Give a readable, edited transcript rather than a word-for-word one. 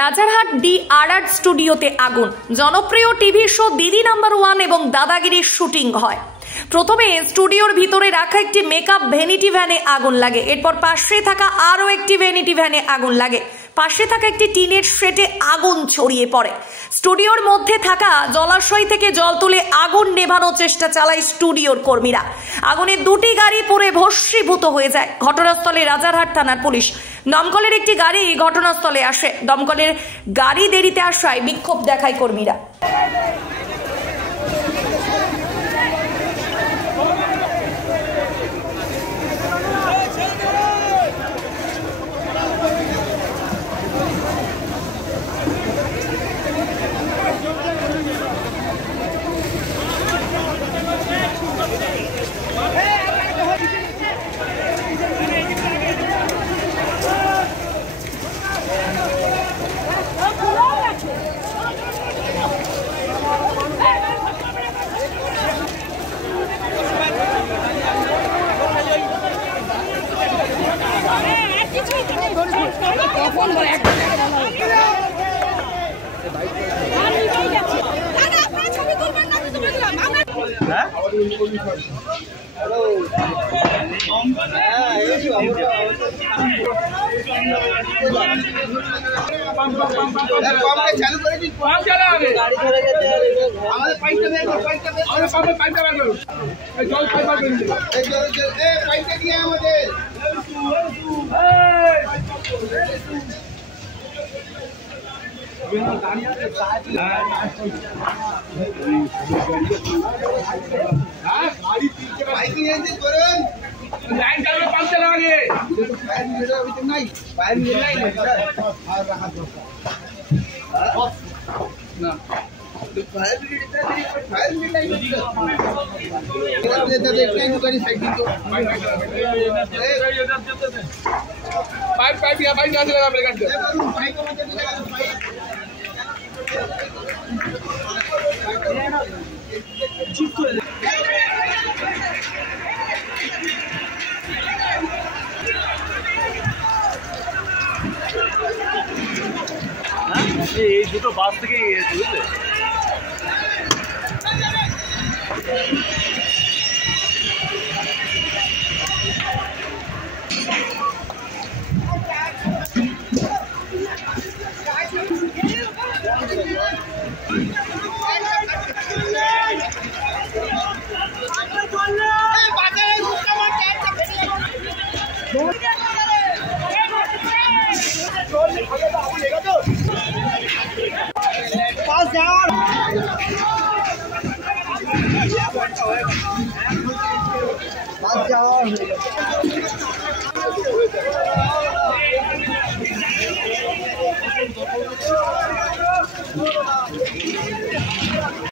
Rajarhat DRR স্টুডিওতে আগুন। জনপ্রিয় টিভি শো দিদি নাম্বার 1 এবং দাদাগিরির শুটিং হয়। প্রথমে স্টুডিওর ভিতরে রাখা একটি মেকআপ ভ্যানিটি ভ্যানে আগুন লাগে। এরপর পাশে থাকা আরও একটি ভ্যানিটি ভ্যানে আগুন লাগে। পাশে থাকা একটি টিনের শেডে আগুন ছড়িয়ে পড়ে। স্টুডিওর মধ্যে থাকা জলাশয় থেকে জল তুলে আগুন নেভানোর চেষ্টা চালায় স্টুডিওর কর্মীরা। আগুনে দুটি গাড়ি পুড়ে ভস্মীভূত হয়ে যায়। ঘটনাস্থলে রাজারহাট থানার পুলিশ। দমকলের একটি গাড়ি ঘটনাস্থলে আসে। দমকলের গাড়ি দেরিতে আসায় বিক্ষোভ দেখায় কর্মীরা। এই দুটো বাস থেকে বুঝলে